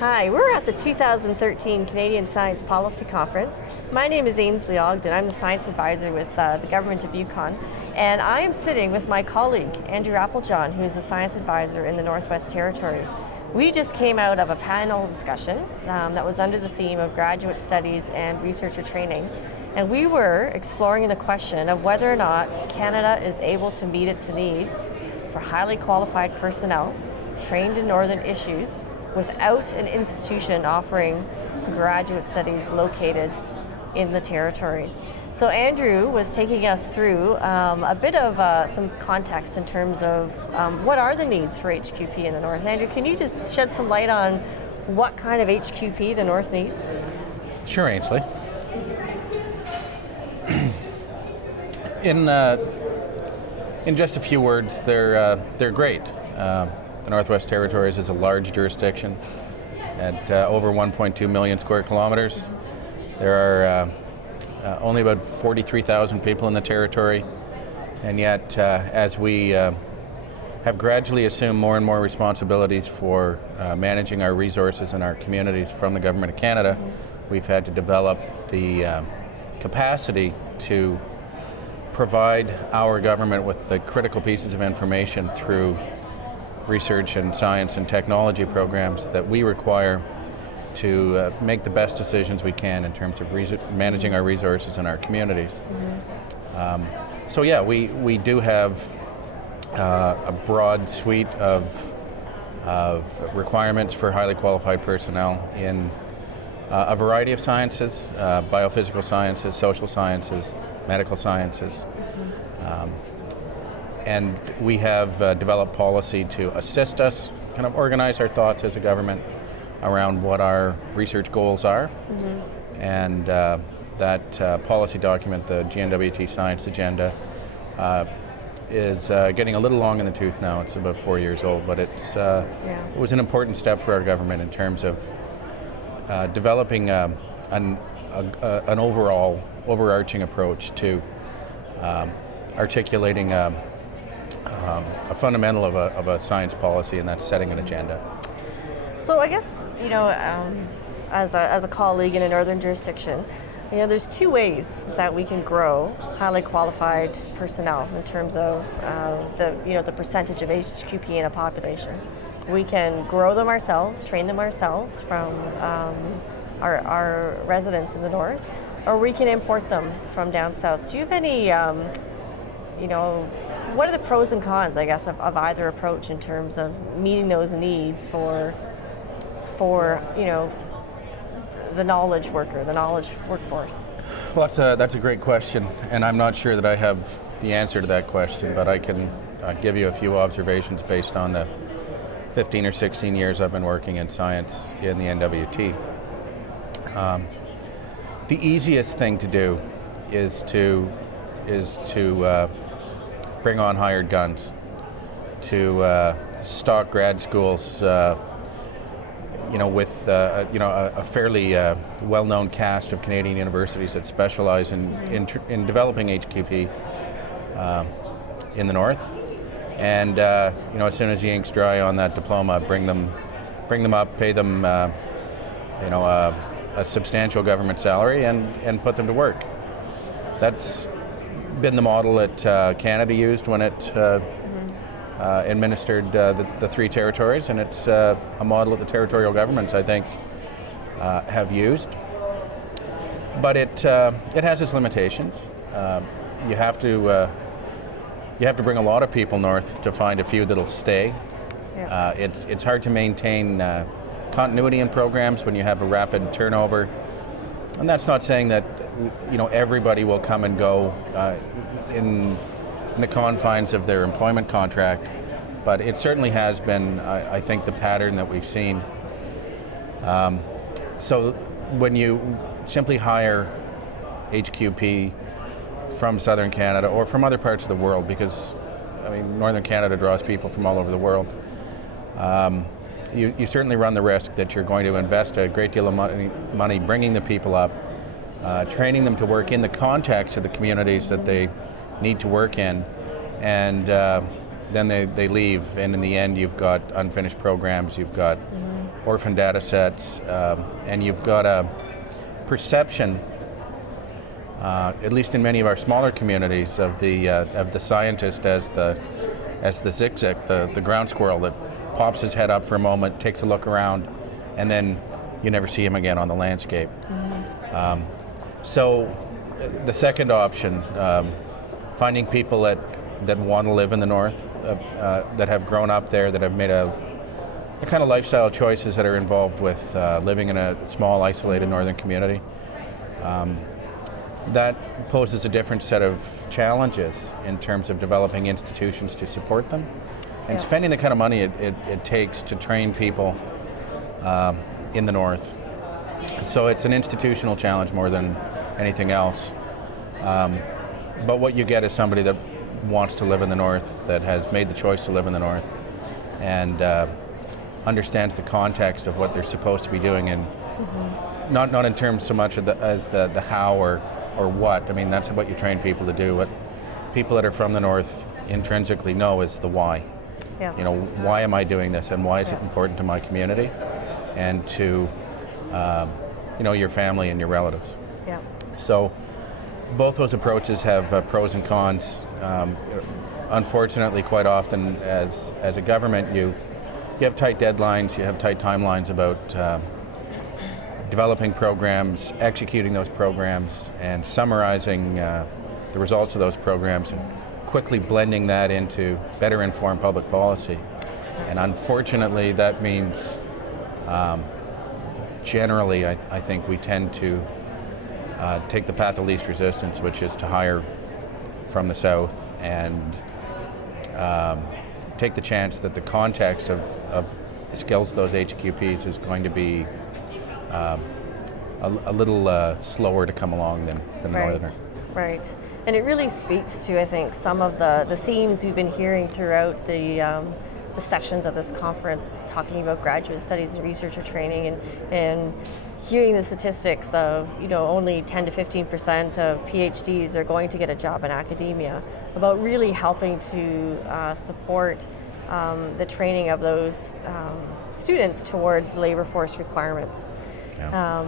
Hi, we're at the 2013 Canadian Science Policy Conference. My name is Ainsley Ogden. I'm the Science Advisor with the Government of Yukon. And I am sitting with my colleague, Andrew Applejohn, who is a Science Advisor in the Northwest Territories. We just came out of a panel discussion that was under the theme of graduate studies and researcher training. And we were exploring the question of whether or not Canada is able to meet its needs for highly qualified personnel trained in northern issues without an institution offering graduate studies located in the territories. So Andrew was taking us through a bit of some context in terms of what are the needs for HQP in the North. Andrew, can you just shed some light on what kind of HQP the North needs? Sure, Ainsley. In just a few words, they're great. The Northwest Territories is a large jurisdiction at over 1.2 million square kilometers. There are only about 43,000 people in the territory, and yet as we have gradually assumed more and more responsibilities for managing our resources and our communities from the Government of Canada, we've had to develop the capacity to provide our government with the critical pieces of information through research and science and technology programs that we require to make the best decisions we can in terms of managing our resources in our communities. So yeah, we do have a broad suite of requirements for highly qualified personnel in a variety of sciences, biophysical sciences, social sciences, medical sciences. And we have developed policy to assist us, kind of organize our thoughts as a government around what our research goals are. And that policy document, the GNWT Science Agenda, is getting a little long in the tooth now. It's about 4 years old, but it was an important step for our government in terms of developing an overall, overarching approach to articulating a fundamental of a science policy, and that's setting an agenda. So I guess, as a colleague in a northern jurisdiction, there's two ways that we can grow highly qualified personnel in terms of the percentage of HQP in a population. We can grow them ourselves, train them ourselves from our residents in the north, or we can import them from down south. Do you have any, what are the pros and cons, I guess, of either approach in terms of meeting those needs for the knowledge worker, the knowledge workforce? Well, that's a great question, and I'm not sure that I have the answer to that question, but I can give you a few observations based on the 15 or 16 years I've been working in science in the NWT. The easiest thing to do is to bring on hired guns, to stock grad schools, with a fairly well-known cast of Canadian universities that specialize in developing HQP in the north, and as soon as the ink's dry on that diploma, bring them up, pay them a substantial government salary, and put them to work. That's been the model that Canada used when it administered the three territories, and it's a model that the territorial governments, I think, have used. But it has its limitations. You have to bring a lot of people north to find a few that'll stay. Yeah. It's hard to maintain continuity in programs when you have a rapid turnover, and that's not saying that everybody will come and go in the confines of their employment contract, but it certainly has been, I think, the pattern that we've seen. So when you simply hire HQP from Southern Canada or from other parts of the world, because Northern Canada draws people from all over the world, you certainly run the risk that you're going to invest a great deal of money bringing the people up, training them to work in the context of the communities that they need to work in, and then they leave, and in the end you've got unfinished programs, you've got orphan data sets, and you've got a perception, at least in many of our smaller communities, of the scientist as the zigzag, the ground squirrel that pops his head up for a moment, takes a look around, and then you never see him again on the landscape. So the second option, finding people that want to live in the north, that have grown up there, that have made the kind of lifestyle choices that are involved with living in a small, isolated northern community. That poses a different set of challenges in terms of developing institutions to support them, and spending the kind of money it takes to train people in the north. So it's an institutional challenge more than anything else. But what you get is somebody that wants to live in the north, that has made the choice to live in the north, and understands the context of what they're supposed to be doing, and not in terms so much as the how or what. I mean, that's what you train people to do. What people that are from the north intrinsically know is the why. Yeah. You know, why am I doing this, and why is it important to my community and to your family and your relatives. Yeah. So both those approaches have pros and cons. Unfortunately, quite often as a government, you have tight deadlines, you have tight timelines about developing programs, executing those programs, and summarizing the results of those programs, and quickly blending that into better informed public policy. And unfortunately, that means generally, I think we tend to take the path of least resistance, which is to hire from the south and take the chance that the context of the skills of those HQPs is going to be a little slower to come along than the northerner. Right. And it really speaks to, I think, some of the themes we've been hearing throughout the sessions of this conference, talking about graduate studies and researcher training, and hearing the statistics of, only 10 to 15% of PhDs are going to get a job in academia, about really helping to support the training of those students towards labor force requirements. Yeah.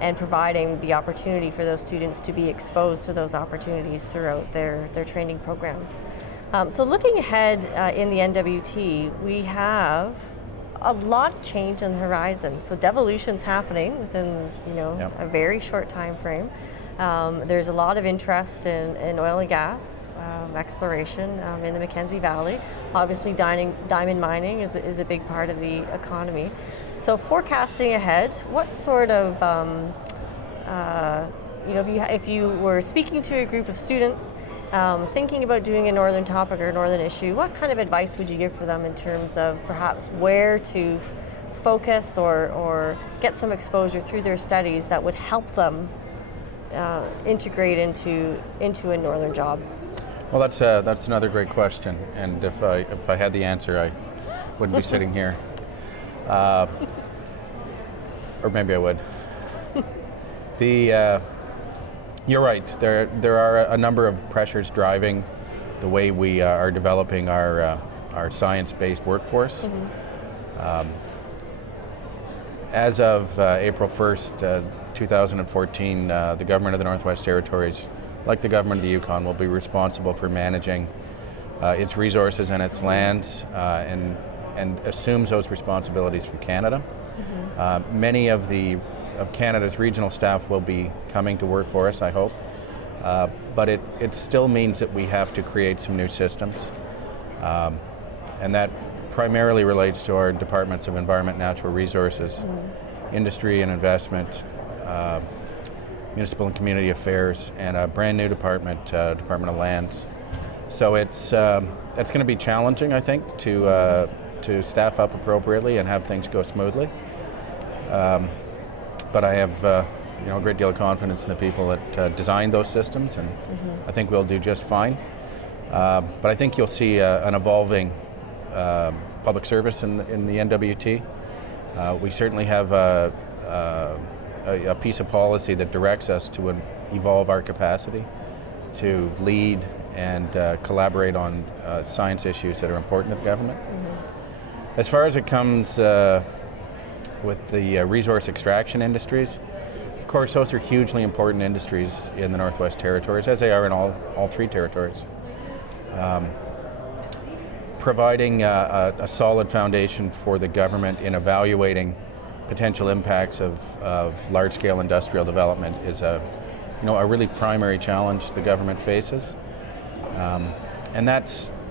And providing the opportunity for those students to be exposed to those opportunities throughout their training programs. So looking ahead in the NWT, we have a lot of change on the horizon. So devolution's happening within a very short time frame. There's a lot of interest in oil and gas exploration in the Mackenzie Valley. Obviously, diamond mining is a big part of the economy. So forecasting ahead, what sort of, if you were speaking to a group of students thinking about doing a northern topic or a northern issue, what kind of advice would you give for them in terms of perhaps where to focus or get some exposure through their studies that would help them integrate into a northern job? Well, that's another great question, and if I had the answer, I wouldn't be sitting here. Or maybe I would. You're right. There are a number of pressures driving the way we are developing our science-based workforce. As of April 1st, 2014, the government of the Northwest Territories, like the government of the Yukon, will be responsible for managing its resources and its lands, and assumes those responsibilities from Canada. Many of Canada's regional staff will be coming to work for us, I hope. But it still means that we have to create some new systems. And that primarily relates to our departments of Environment and Natural Resources, Industry and Investment, Municipal and Community Affairs, and a brand new department, Department of Lands. So it's going to be challenging, I think, to staff up appropriately and have things go smoothly. But I have a great deal of confidence in the people that designed those systems, and I think we'll do just fine. But I think you'll see an evolving public service in the NWT. We certainly have a piece of policy that directs us to evolve our capacity to lead and collaborate on science issues that are important to the government. As far as it comes with the resource extraction industries, of course, those are hugely important industries in the Northwest Territories, as they are in all three territories. Providing a solid foundation for the government in evaluating potential impacts of large-scale industrial development is a really primary challenge the government faces, and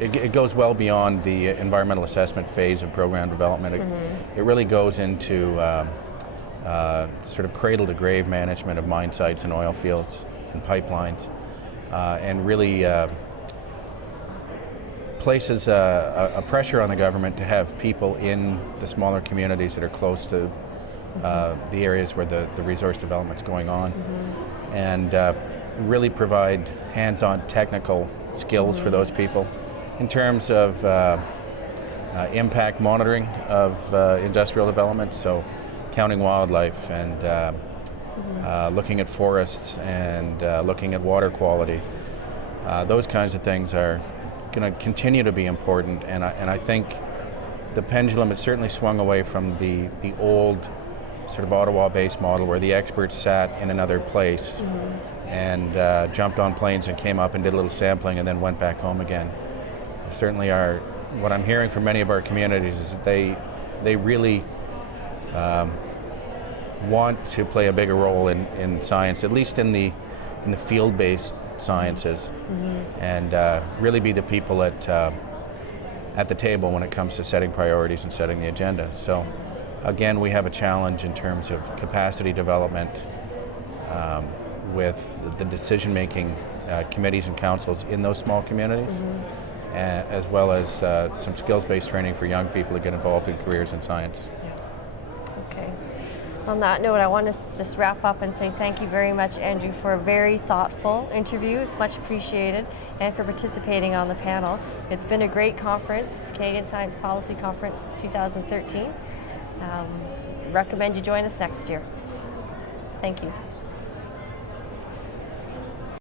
it goes well beyond the environmental assessment phase of program development. It really goes into sort of cradle-to-grave management of mine sites and oil fields and pipelines, and really places a pressure on the government to have people in the smaller communities that are close to the areas where the resource development's going on, and really provide hands-on technical skills for those people in terms of impact monitoring of industrial development, so counting wildlife and looking at forests and looking at water quality. Those kinds of things are going to continue to be important, and I think the pendulum has certainly swung away from the old sort of Ottawa-based model where the experts sat in another place and jumped on planes and came up and did a little sampling and then went back home again. Certainly what I'm hearing from many of our communities is that they really want to play a bigger role in science, at least in the field-based sciences, and really be the people at the table when it comes to setting priorities and setting the agenda. So again, we have a challenge in terms of capacity development with the decision-making committees and councils in those small communities, as well as some skills-based training for young people to get involved in careers in science. Okay. On that note, I want to just wrap up and say thank you very much, Andrew, for a very thoughtful interview. It's much appreciated, and for participating on the panel. It's been a great conference, Canadian Science Policy Conference 2013. Recommend you join us next year. Thank you.